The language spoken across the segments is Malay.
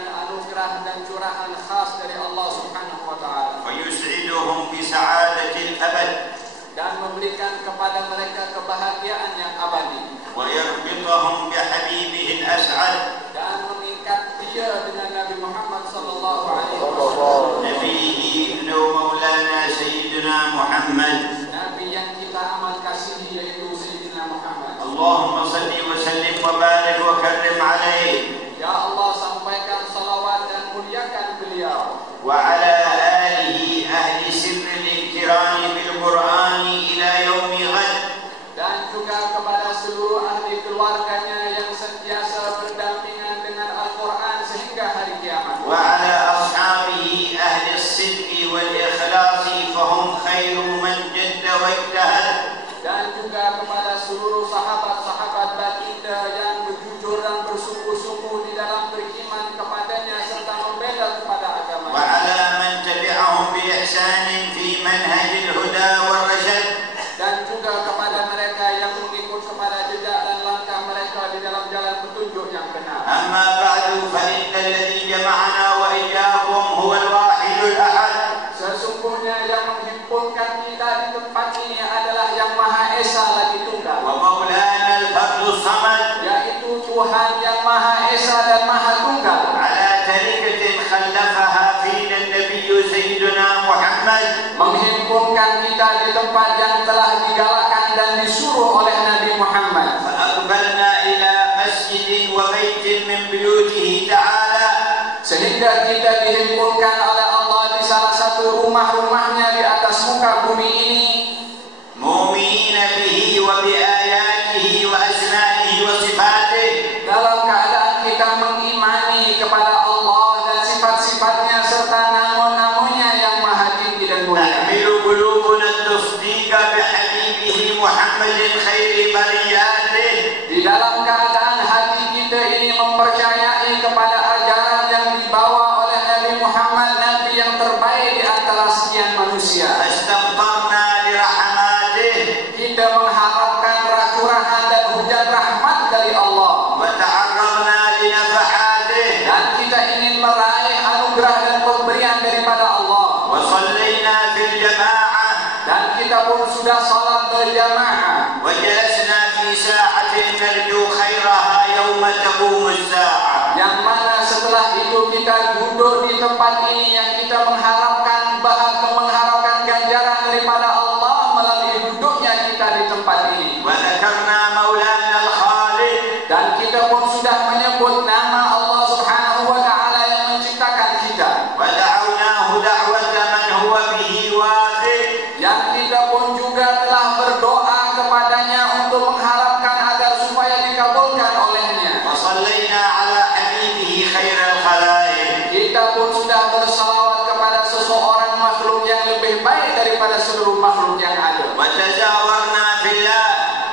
dengan anugerah dan curahan khas dari Allah Subhanahu wa taala. ويسعدهم بسعادة الأبد. Dan memberikan kepada mereka kebahagiaan yang abadi. ويربطهم بحبيبه الأسعد. Dan mengikat dia dengan Nabi Muhammad sallallahu alaihi wasallam. نبيه ابن مولانا سيدنا محمد. Nabi yang kita amat kasihi yaitu Sayyidina Muhammad. اللهم صل وسلم وبارك وكرم عليه. Ya Allah, sampaikan salawat dan muliakan beliau. وعلى آله أهل سر الاقتران بالقرآن إلى يوم غد. Dan juga kepada seluruh ahli keluarganya yang sentiasa berdampingan dengan Al-Quran sehingga hari kiamat. وعلى أصحابه أهل الصدق والإخلاص فهم خير من جد واجتهد. Dan juga kepada seluruh sahabat-sahabat baginda yang berjujur dan bersungguh-sungguh di dalam beriman kepadanya serta membela kepada agama. وعلى من تبعهم بإحسان في منهج الهدى والرشد. Dan juga kepada mereka yang mengikut kepada jejak dan langkah mereka di dalam jalan petunjuk yang benar. أما بعد فإن الذي جمعنا وإياكم هو الواحد الأحد. Sesungguhnya yang menghimpunkan kita di tempat ini adalah yang Maha Esa lagi tunggal, ومولانا الفرد الصمد. yaitu Tuhan yang Maha Esa dan Maha Tunggal. على تركة خلفها فينا النبي سيدنا محمد. Menghimpunkan kita di tempat yang telah digalakkan dan disuruh oleh Nabi Muhammad. فأقبلنا إلى مسجد وبيت من بيوته تعالى. Sehingga kita dihimpunkan oleh Allah di salah satu rumah-rumahnya di atas muka bumi ini, مؤمنين به وبآياته وأسمائه وصفاته. dalam keadaan kita mengimani kepada Allah dan sifat-sifatnya serta nama-namanya yang maha tinggi dan mulia. تحمل قلوبنا التصديق بحبيبه محمد خير برياته. Di dalam keadaan hati kita ini mempercayai kepada ajaran yang dibawa oleh Nabi Muhammad, Nabi yang terbaik di antara sekian manusia. فاستمطرنا لرحماته. Kita mengharapkan curahan dan hujan rahmat dari Allah. وتعرضنا لنفحاته. Dan kita ingin meraih anugerah dan pemberian daripada Allah. وصلينا في الجماعة. Dan kita pun sudah salat berjamaah. وجلسنا في ساعة نرجو خيرها يوم تقوم الساعة. Yang mana setelah itu kita duduk di tempat ini yang kita mengharapkan ganjaran daripada Allah melalui duduknya kita di tempat ini. وذكرنا مولانا الخالق. Dan kita pun sudah menyebut nama Allah Subhanahu wa taala yang menciptakan kita. ودعوناه دعوة من هو به واثق. Yang kita pun juga telah berdoa kepadanya untuk mengharapkan agar supaya dikabulkan olehnya. وصلينا على حبيبه خير الخلائق. Kita pun sudah bersalawat kepada seseorang makhluk yang lebih baik daripada seluruh makhluk yang ada. وتزاورنا في الله.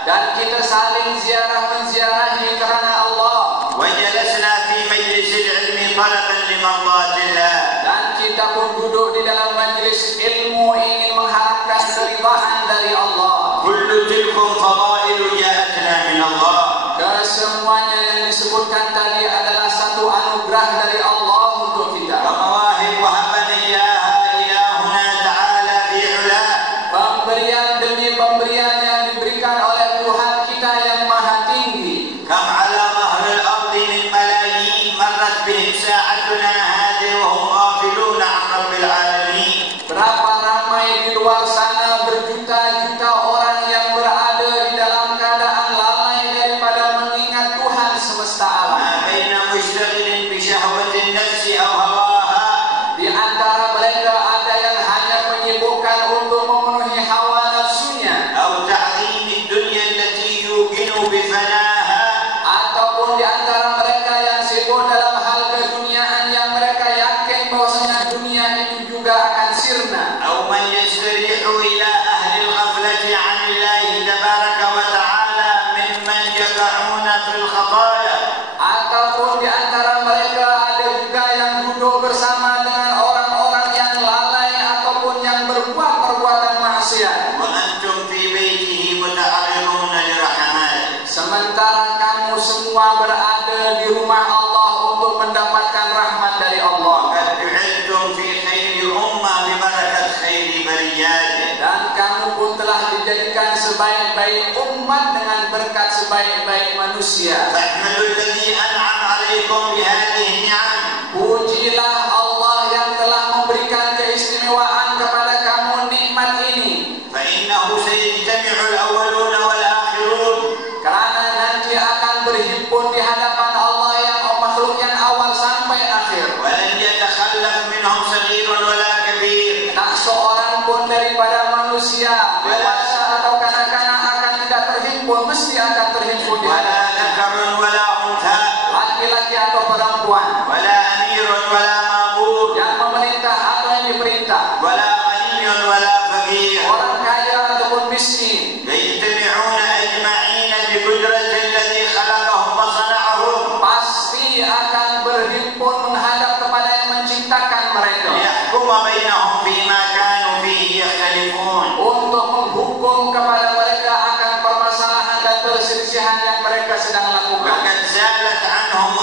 Dan kita saling menziarahi kerana Allah. وجلسنا في مجلس العلم طلبا لمرضات الله. Dan kita pun duduk di dalam majlis ilmu ingin mengharapkan keridhaan dari Allah. كل تلكم فضائل جاءتنا من الله. Kesemuanya yang disebutkan tadi adalah satu anugerah dari Allah untuk kita. ومواهب وهبنا إياها إلهنا تعالى في علاه. Pemberian demi pemberian yang diberikan oleh Tuhan kita yang maha tinggi. كم على ظهر الأرض من ملايين مرت بهم ساعتنا هذه وهم غافلون عن رب العالمين. Berapa ramai di luar sana berjuta-juta orang yang berada di dalam keadaan lalai daripada mengingat Tuhan semesta alam. ما بين مشتغل بشهوة النفس أو هواها. sebaik-baik umat, dengan berkat sebaik-baik manusia. فاحمدوا الذي أنعم عليكم بهذه النعم. Pujilah Allah yang telah memberikan keistimewaan kepada kamu nikmat ini. فإنه سيجتمع الأولون والآخرون. Karena nanti akan berhimpun di hadapan Allah yang makhluk yang awal sampai akhir. ولن يتخلف منهم صغير ولا كبير. Tak seorang pun daripada manusia, dewasa atau kanak-kanak akan tidak terhimpun, mesti akan terhimpun di ولا hadapan ذكر ولا أنثى. laki-laki atau perempuan, ولا أمير ولا مأمور. yang memerintah atau yang diperintah, ولا غني ولا فقير. orang kaya ataupun miskin. يجتمعون أجمعين بقدرة الذي خلقهم وصنعهم Pasti akan berhimpun menghadap kepada yang menciptakan mereka, ليحكم بينهم فيما كانوا فيه يختلفون. untuk menghukum kepada mereka akan permasalahan dan perselisihan yang mereka sedang lakukan. وقد زالت عنهم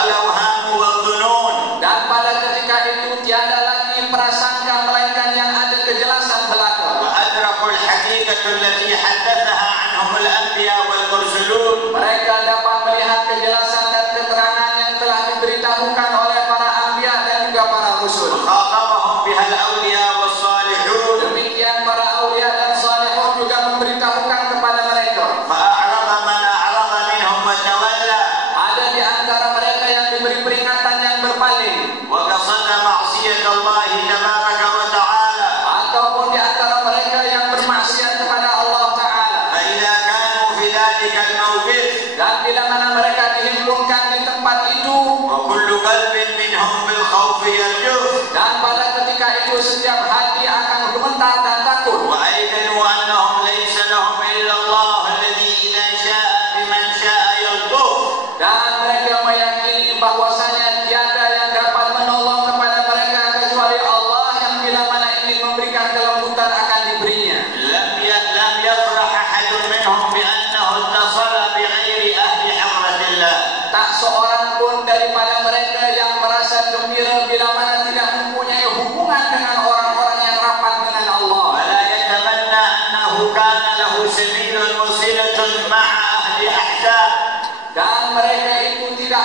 الأوهام والظنون. Dan pada ketika itu tiada lagi prasangka melainkan yang ada kejelasan belaka. وأدركوا الحقيقة التي حدثها عنهم الأنبياء والمرسلون. Mereka dapat melihat kejelasan dan keterangan yang telah diberitahukan oleh para anbiya dan juga para rasul. خاطبهم بها الأولياء والصالحون. Demikian para aulia dan salihun juga memberitahukan kepada mereka. فأعرض من أعرض منهم وتولى. Ada di antara mereka yang diberi peringatan yang berpaling, وقصد معصية الله تبارك وتعالى. ataupun di antara mereka yang bermaksiat kepada Allah Ta'ala. فإذا كانوا في ذلك الموقف Dan bila mana mereka dihimpunkan di tempat itu, وكل قلب منهم بالخوف يرجف. dan pada ketika itu setiap hati akan gemetar dan takut. وأيقنوا أنهم ليس لهم إلا الله الذي إذا شاء بمن شاء يلطف. Dan mereka meyakini bahwasanya tiada yang dapat menolong kepada mereka kecuali Allah yang bila mana ingin memberikan kelembutan akan diberinya. لم يفرح أحد منهم بأنه اتصل بغير أهل حضرة الله. Tak seorang pun daripada mereka yang merasa gembira bila mana tidak mempunyai hubungan dengan orang-orang yang rapat dengan Allah. ولا يتمنى أنه كان له سبيل وصلة مع أهل أحزاب. Dan mereka itu tidak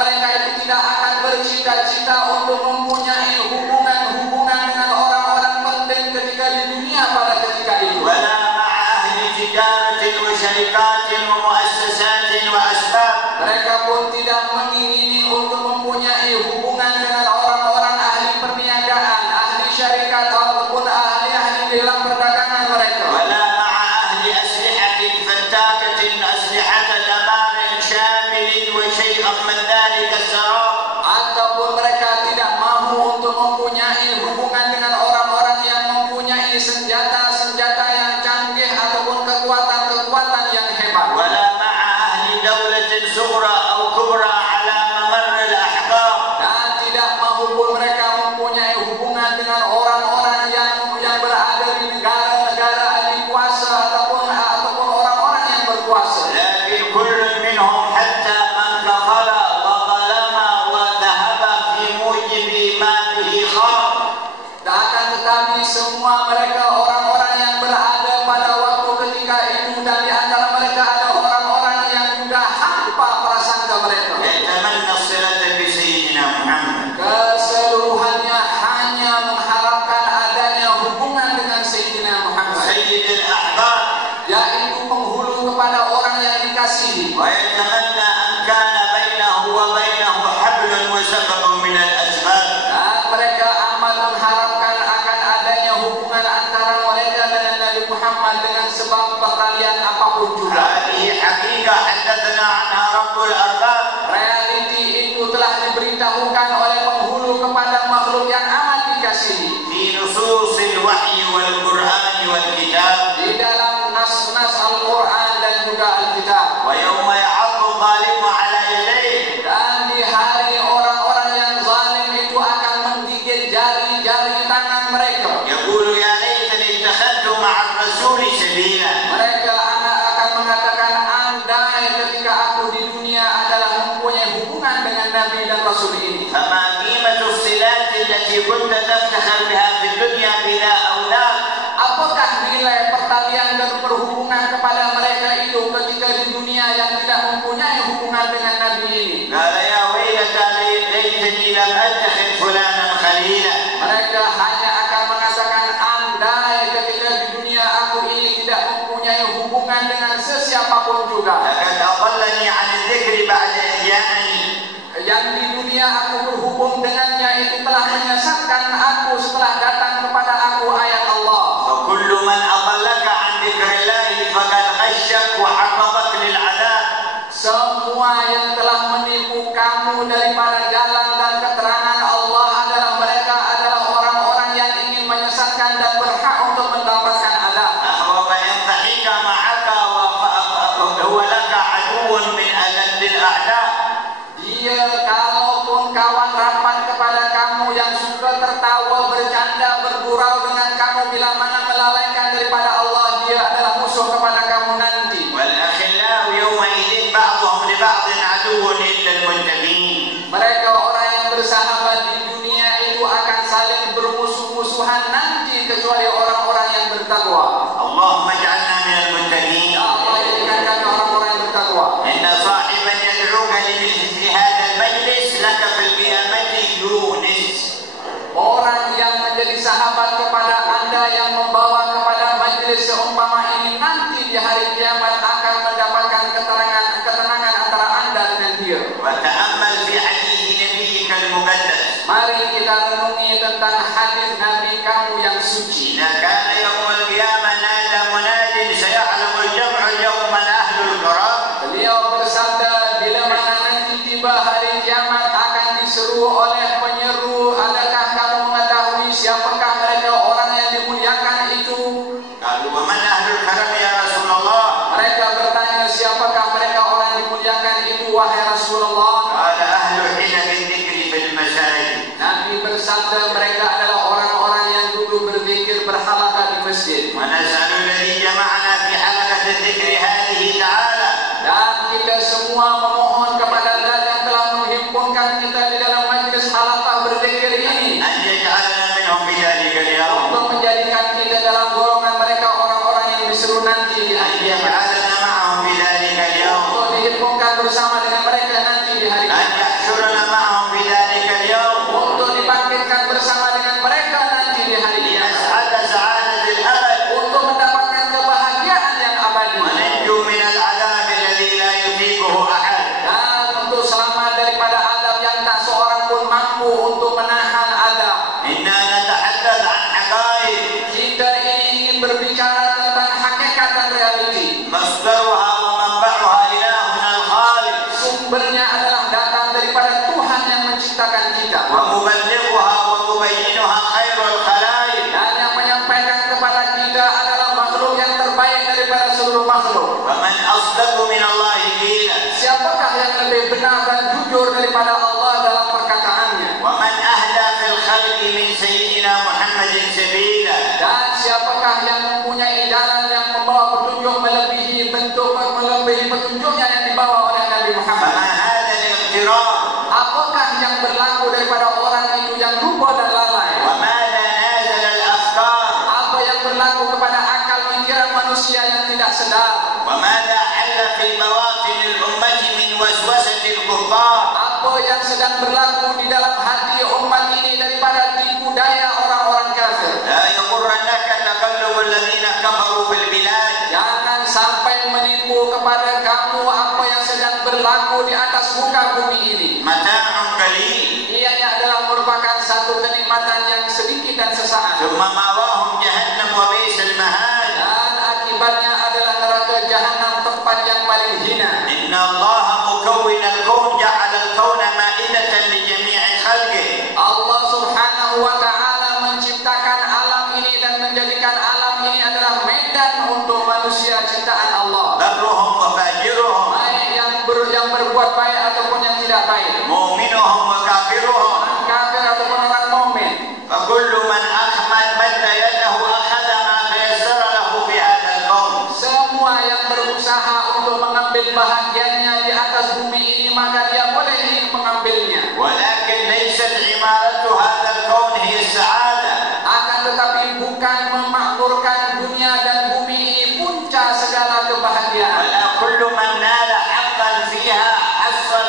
mereka itu tidak akan bercita-cita untuk mempunyai hubungan dengan orang-orang penting ketika di dunia pada ketika itu. ولا مع أهل تجارة وشركات ومؤسسات وأسباب. Mereka pun tidak mengingini untuk mempunyai hubungan dengan orang-orang ahli perniagaan, ahli syarikat ataupun ahli-ahli dalam perdagangan mereka. ولا مع أهل أسلحة فتاكة أسلحة دمار شامل وشيئا من ذلك السراب. Ataupun mereka tidak mahu untuk mempunyai hubungan dengan orang-orang yang mempunyai senjata-senjata yang canggih ataupun kekuatan-kekuatan yang hebat. ولا مع أهل دولة صغرى أو كبرى على ممر الأحقاب. Dan tidak mahu pun mereka mempunyai hubungan dengan orang-orang yang berada di negara-negara adikuasa ataupun orang-orang yang berkuasa. لكن كل منهم حتى من كفر وظلم وذهب في موجب ما به خاف. Akan tetapi semua mereka orang-orang yang berada pada waktu ketika itu, dan di antara mereka ada orang-orang yang juga hampa prasangka mereka. يتمنى الصلة بسيدنا محمد. Keseluruhannya hanya mengharapkan adanya hubungan dengan Sayyidina Muhammad, سيد الأحباب. yaitu penghulu kepada orang yang dikasihi. ويتمنى أن كان بينه وبينه حبل وسبب من الأسباب. Dan mereka amat mengharapkan akan adanya hubungan antara mereka dengan Nabi Muhammad dengan sebab pertalian apapun juga. هذه حقيقة حدثنا عنها رب الأرباب. Realiti itu telah diberitahukan oleh penghulu kepada makhluk yang amat dikasihi في نصوص الوحي والقرآن والكتاب. di dalam nas-nas Al-Quran dan juga Al-Kitab. ويوم يعض الظالم على يديه. Dan di hari orang-orang yang zalim itu akan menggigit jari-jari tangan mereka. يقول يا ليتني اتخذت مع الرسول سبيلا. Mereka akan mengatakan, andai ketika aku di dunia adalah mempunyai hubungan dengan Nabi dan Rasul ini. فما قيمة الصلات التي كنت تفتخر بها في الدنيا بلا أولاد. Apakah nilai pertalian hubungan dengan sesiapapun juga. لقد أضلني عن الذكر بعد إذ جاءني. Yang di dunia aku berhubung dengannya itu telah menyesatkan aku setelah datang kepada aku ayat Allah. فكل من أضلك عن ذكر الله فقد غشك وعرضك للعذاب. Semua yang telah menipu kamu daripada jalan dan keterangan Allah adalah mereka adalah orang-orang yang ingin menyesatkan dan berhak untuk mendapatkan azab. وإن ضحك معك وهو لك عدو من ألد الأعداء. Dia kalaupun kawan rapat kepada kamu yang suka tertawa, bercanda, bergurau dengan kamu bila mana melalaikan daripada Allah, dia adalah musuh kepada kamu nanti. والأخلاء يومئذ بعضهم لبعض عدو إلا المتقين. Mereka orang yang bersahabat di dunia itu akan saling bermusuh-musuhan nanti kecuali orang-orang yang bertakwa. اللهم اجعلنا من المتقين. Ya Allah, jadikan kami orang-orang yang bertakwa. إن صاحبا يدعوك لمثل هذا المجلس لك في القيامة يونس. Orang yang menjadi sahabat kepada Anda yang membawa kepada majlis seumpama ini nanti di hari kiamat akan mendapatkan ketenangan antara Anda dengan dia. وتأمل في حديث نبيك المقدس. Mari kita renungi tentang hadis Nabi kamu yang suci. إذا كان يوم القيامة نادى مناد سيعلم الجمع يوما أهل الكرام. Beliau bersabda, bila mana nanti tiba hari kiamat akan diseru oleh penyeru, adakah kamu mengetahui siapakah mereka orang yang dimuliakan itu? قالوا ومن أهل الكرم يا رسول الله؟ Mereka bertanya, siapakah mereka orang yang dimuliakan itu wahai Rasulullah? قال أهل حلم الذكر في المساجد. Nabi bersabda, mereka adalah orang-orang yang duduk berzikir berhalaqah di masjid. ونسأل الذي جمعنا في حلقة الذكر هذه تعالى Dan kita semua memohon kepada Allah yang telah menghimpunkan kita di dalam majlis halaqah berzikir ini أن يجعلنا منهم بذلك اليوم. untuk menjadikan kita dalam golongan mereka orang-orang yang diseru nanti di أن hari kiamat, يجعلنا معهم بذلك اليوم. untuk dihimpunkan bersama dengan mereka nanti di hari أن kiamat, يحشرنا معهم بذلك اليوم. untuk dibangkitkan bersama dengan mereka nanti di hari kiamat, لنسعد سعادة الأبد untuk mendapatkan kebahagiaan yang abadi وننجو من العذاب الذي لا يطيقه أحد. dan untuk selamat daripada azab yang tak seorang pun mampu untuk menahan azab. إنا نتحدث عن حقائق Kita ini ingin berbicara tentang hakikat dan realiti. مصدرها ومنبعها إلهنا الخالق Sumbernya adalah datang daripada Tuhan yang menciptakan kita, ومبلغها ومبينها خير الخلائق. dan yang menyampaikan kepada kita adalah makhluk yang terbaik daripada seluruh makhluk. ومن أصدق من الله قيلا. Siapakah yang lebih benar dan jujur daripada Allah dalam perkataannya? ومن أهدى في الخلق من سيدنا محمد سبيلا. Dan siapakah yang mempunyai jalan yang membawa petunjuk melebihi petunjuknya yang dibawa oleh Nabi Muhammad? فما هذا الاغترار؟ Apakah yang berlaku daripada orang itu yang lupa dan lalai? وماذا نازل الأفكار؟ Apa yang berlaku kepada akal pikiran manusia yang tidak sedar? وماذا حل في بواطن الأمة من وسوسة الكفار؟ Apa yang sedang berlaku di dalam hati umat ini daripada tipu daya orang-orang kafir? لا يغرنك تقلب الذين كفروا في البلاد. Jangan sampai menipu kepada kamu apa yang sedang berlaku di atas muka bumi ini. متاع قليل Ianya adalah merupakan satu kenikmatan yang sedikit dan sesaat, ثم مأواهم جهنم وبئس المهاد. dan akibatnya adalah neraka jahanam, tempat yang paling hina. إن الله مكون الكون جعل الكون مائدة لجميع خلقه. Allah Subhanahu wa taala menciptakan alam ini dan menjadikan alam ini adalah medan untuk manusia ciptaan Allah. برهم وفاجرهم Baik yang berbuat baik ataupun yang tidak baik, مؤمنهم وكافرهم. orang kafir ataupun orang mukmin. فكل من مد يده أخذ ما تيسر له في هذا الكون. Semua yang berusaha untuk mengambil bahagiannya di atas bumi ini, maka dia boleh ingin mengambilnya. ولكن ليست عمارة هذا الكون هي السعادة. Akan tetapi bukan memakmurkan dunia dan bumi ini puncak segala kebahagiaan. ولا كل من نال حقا فيها حصل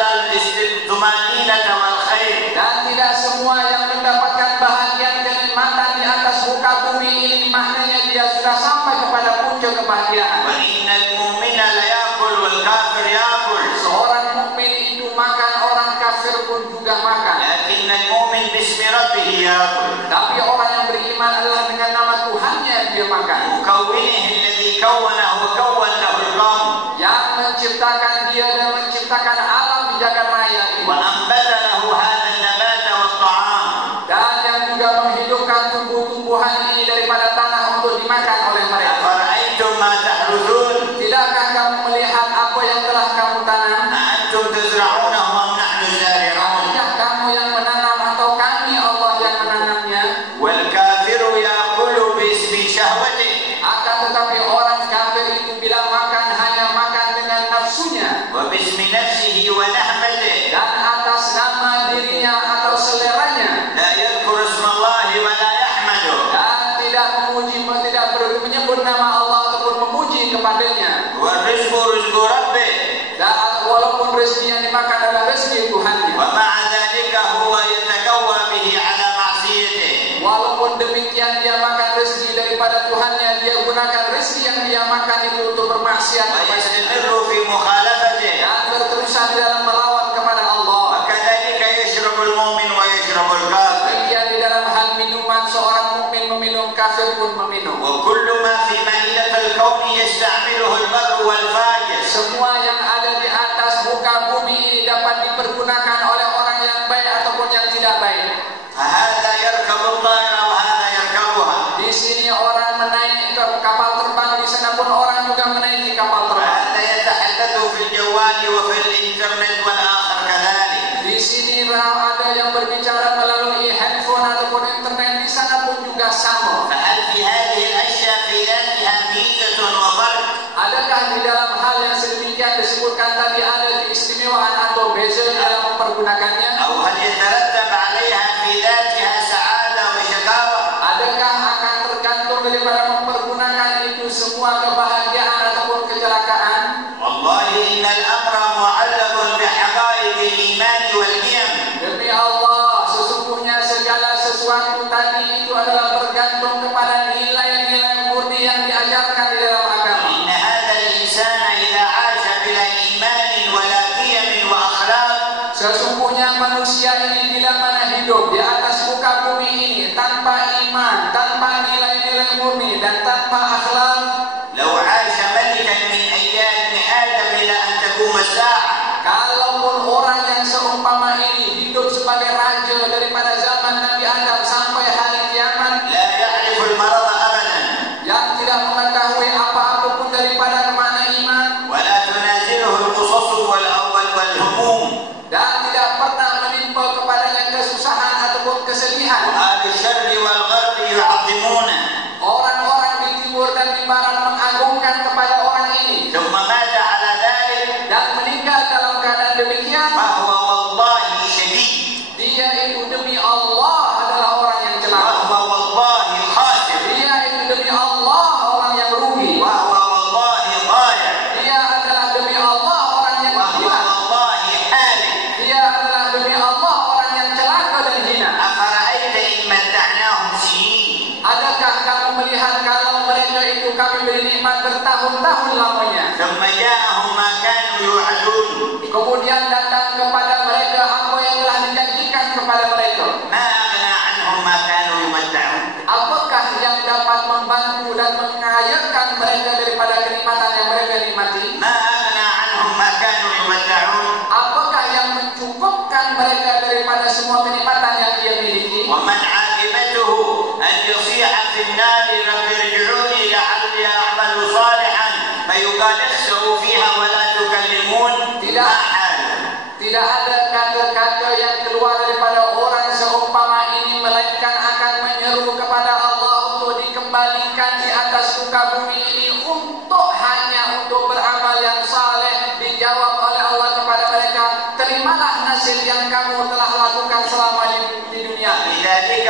الطمأنينة والخير. Dan tidak semua yang mendapatkan bahagian kenikmatan di atas muka bumi ini maknanya dia sudah sampai kepada puncak kebahagiaan. وإن المؤمن ليأكل والكافر يأكل. Seorang mukmin itu makan, orang kafir pun juga makan. لكن المؤمن باسم ربه يأكل. Tapi orang yang beriman adalah dengan nama Tuhannya dia makan. مكونه الذي كونه وكون له الكون. Yang menciptakan dia dan menciptakan alam di jagat raya ini. وأنبت له هذا النبات والطعام. Dan yang juga menghidupkan tumbuh-tumbuhan ini daripada tanah untuk dimakan oleh mereka. أفرأيتم ما تحرثون. Tidakkah kamu melihat apa yang telah kamu tanam? أأنتم تزرعونه أم نحن الزارعون. Adakah kamu yang menanam atau kami Allah yang menanamnya? والكافر يأكل باسم شهوته. Akan tetapi orang kafir itu bila makan hanya makan dengan nafsunya وباسم نفسه ونهمته. dan atas nama dirinya atau seleranya, لا يذكر اسم الله ولا يحمده. dan tidak menyebut nama Allah ataupun memuji kepadanya. والرزق رزق ربه. Dan walaupun rezeki yang dimakan adalah rezeki Tuhannya, ومع ذلك هو يتقوى به على معصيته. walaupun demikian dia makan rezeki daripada Tuhannya, dia gunakan rezeki yang dia makan itu untuk bermaksiat ويستمر في مخالفته. dan berterusan di dalam melawan kepada Allah. وكذلك يشرب المؤمن ويشرب الكافر. Demikian di dalam hal minuman, seorang mukmin meminum, kafir pun meminum. وكل ما في مائدة الكون يستعمله البر والفاجر. Semua yang ada di atas muka bumi ini dapat dipergunakan oleh orang yang baik ataupun yang tidak baik. فهذا يركب الطائرة وهذا يركبها. Di sini orang menaik ke kapal terbang, di sana pun orang juga menaiki kapal terbang. وهذا يتحدث في الجوال وفي الإنترنت والآخر كذلك. Di sini ada yang berbicara melalui handphone ataupun internet, di sana pun juga sama. فهل في هذه الأشياء في ذاتها ميزة وفرق؟ Adakah di dalam hal yang sedemikian disebutkan tadi ada keistimewaan atau beza dalam mempergunakannya? أو هل يترتب عليها في ذاتها سعادة وشقاوة؟ Adakah akan tergantung daripada mempergunakan itu semua kebahagiaan ataupun kecelakaan? والله إن الأمر معلق بحقائق الإيمان والقيم. Demi Allah, sesungguhnya segala sesuatu tadi itu adalah bergantung kepada nilai-nilai murni yang diajarkan di dalam agama. إن هذا الإنسان إذا عاش بلا إيمان ولا قيم وأخلاق Sesungguhnya manusia ini bila mana hidup di atas muka bumi ini tanpa iman, tanpa nilai-nilai murni dan tanpa akhlak, لو عاش ملكا من أيام آدم إلى أن تقوم الساعة kalaupun orang yang seumpama ini hidup sebagai raja daripada zaman Nabi Adam sampai hari kiamat, لا يعرف المرض أبدا yang tidak mengetahui apa-apa pun daripada makna iman ولا تنازله القصص والهموم. dan tidak pernah menimpa kepadanya kesusahan ataupun kesedihan. أهل الشر والغرب يعظمونه Orang-orang di timur dan di barat mengagungkan kepada orang ini ثم مات على ذلك dan meninggal dalam keadaan demikian, فهو والله شديد dia itu demi Allah adalah orang yang celaka. وهو والله خاسر Dia itu demi Allah orang yang rugi. وهو والله ضايع Dia adalah demi Allah orang yang وهو hilang. والله حالك. Dia adalah demi Allah orang yang celaka dan hina. أفرأيت إن متعناهم سنين Adakah kamu melihat kalau mereka itu kami beri nikmat bertahun-tahun lamanya, ثم جاءهم ما كانوا يوعدون kemudian datang kepada mereka apa yang telah dijanjikan kepada mereka? ما أغنى عنهم ما كانوا يمتعون. Apakah yang dapat membantu dan mengayakan mereka daripada kenikmatan yang mereka nikmati? ما أغنى عنهم ما كانوا يمتعون. Apakah yang mencukupkan mereka daripada semua kenikmatan yang dia miliki? ومن عاقبته أن يصيح في النار رب ارجعوني لعلي أعمل صالحا فيقال اخسئوا فيها ولا تكلمون. ما حاله؟ Tidak ada kata-kata yang keluar daripada orang seumpama ini melainkan akan menyeru kepada Allah untuk dikembalikan di atas muka bumi ini hanya untuk beramal yang saleh. Dijawab oleh Allah kepada mereka, terimalah nasib yang kamu telah lakukan selama di dunia. لذلك